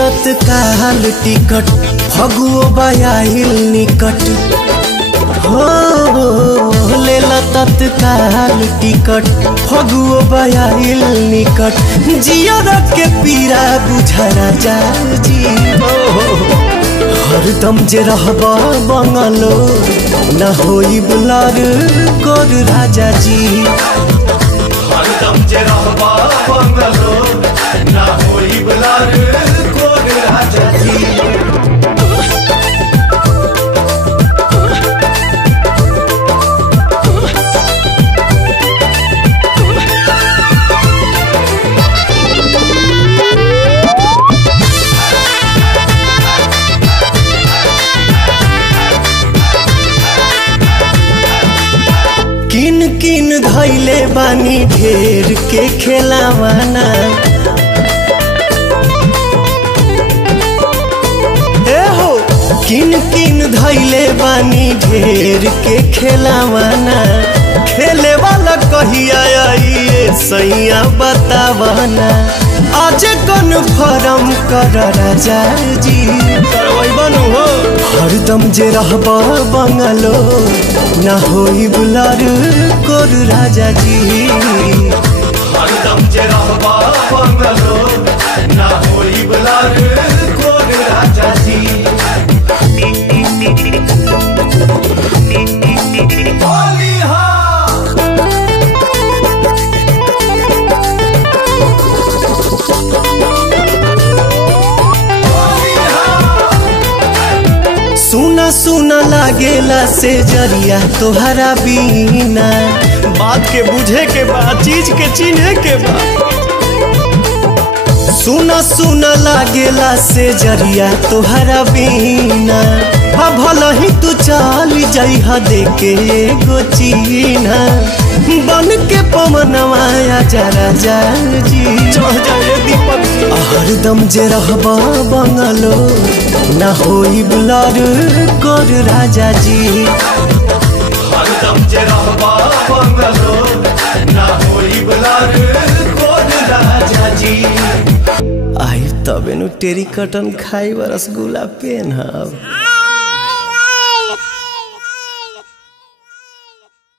तत्काल टिकट फगुओ बयाइल निकट हो लेला तत्काल टिकट फगुओ बयाइल निकट जियर के पीरा बुझरा जी हरदम जे रहबा बंगलो न होई बुलार गोर राजा जी हरदम जे रहबा बंगलो न होई बुलार गोर राजा जी। किन किन धैले बानी ढेर के खेलावाना ए हो किन किन धैले बानी ढेर के खेलावाना खेले वाला कहिया आई सैया बतावाना आज कन्फर्म कर राजा जी बनू हो हरदम जे रहबा बंगलो न होई बुलार गोर राजा जी हरदम जे रहबा बंगलो न होई बुलार गोर राजा जी। सुना सुना लागेला से जरिया तोहरा बीना बात के बुझे के बाद चीज के चिन्हे के बाद सुना सुना लागेला से जरिया तोहरा बीना भल ही तू चल जइहा देके एगो चीना बन के पवनवाया जरा जी चढ़ जाए दीपक हरदम जे रहबा बंगलो न होई बुलार गोर राजा जी हरदम जे रहबा बंगलो न होई बुलार गोर राजा जी। आई तबे नु टेरी कटन खाई रसगुल्ला पेन हब।